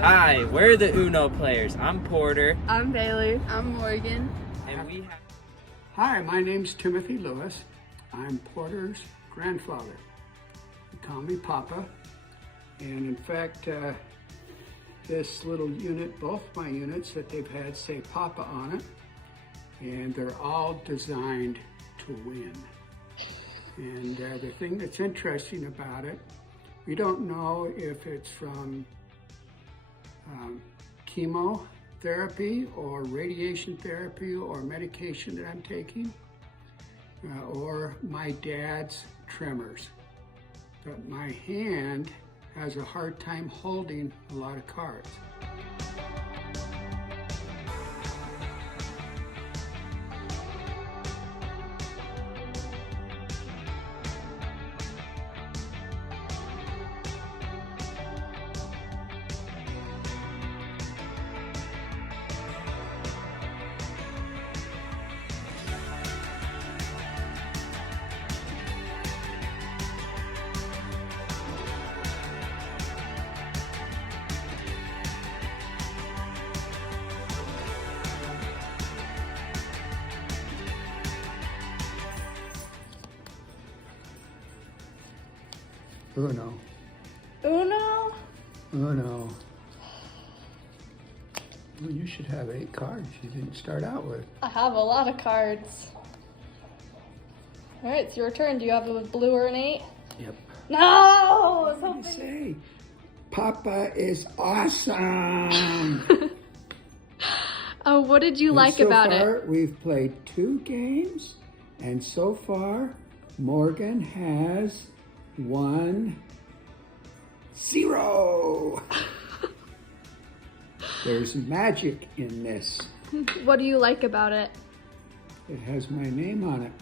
Hi, we're the Uno players. I'm Porter. I'm Bailey. I'm Morgan. And we have... Hi, my name's Timothy Lewis. I'm Porter's grandfather. They call me Papa. And in fact, this little unit, both my units that they've had say Papa on it. And they're all designed to win. And the thing that's interesting about it, we don't know if it's from chemotherapy or radiation therapy or medication that I'm taking, or my dad's tremors. But my hand has a hard time holding a lot of cards. Uno. Uno? Uno. Well, you should have 8 cards you didn't start out with. I have a lot of cards. All right, it's your turn. Do you have a blue or an 8? Yep. No! What do you say? Papa is awesome! Oh, what did you like about it? So far, we've played 2 games, and so far, Morgan has 1-0. There's magic in this. What do you like about it? It has my name on it.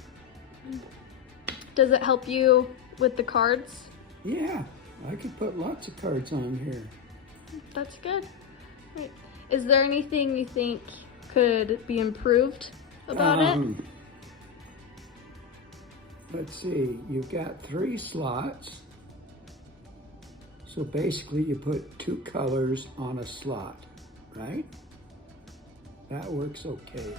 Does it help you with the cards? Yeah, I could put lots of cards on here. That's good. Right. Is there anything you think could be improved about it? Let's see, you've got 3 slots. So basically you put 2 colors on a slot, right? That works okay.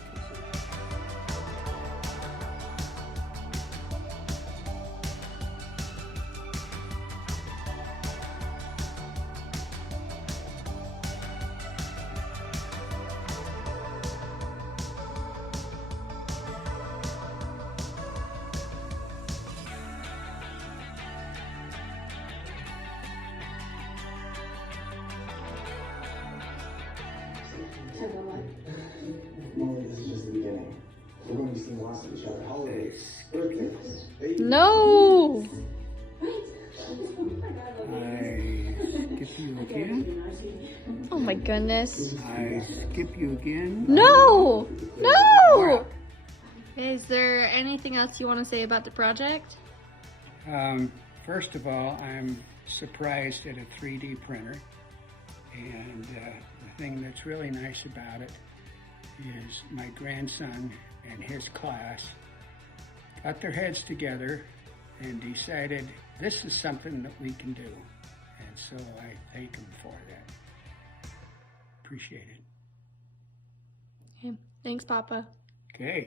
No, this is just the beginning. We're going to be seeing lots of each other. Holidays, birthdays, babies. No! I skip you again. Oh my goodness. I skip you again. No! No! Is there anything else you want to say about the project? First of all, I'm surprised at a 3D printer. And the thing that's really nice about it is my grandson and his class got their heads together and decided this is something that we can do. And so I thank them for that. Appreciate it. Okay. Thanks, Papa. Okay.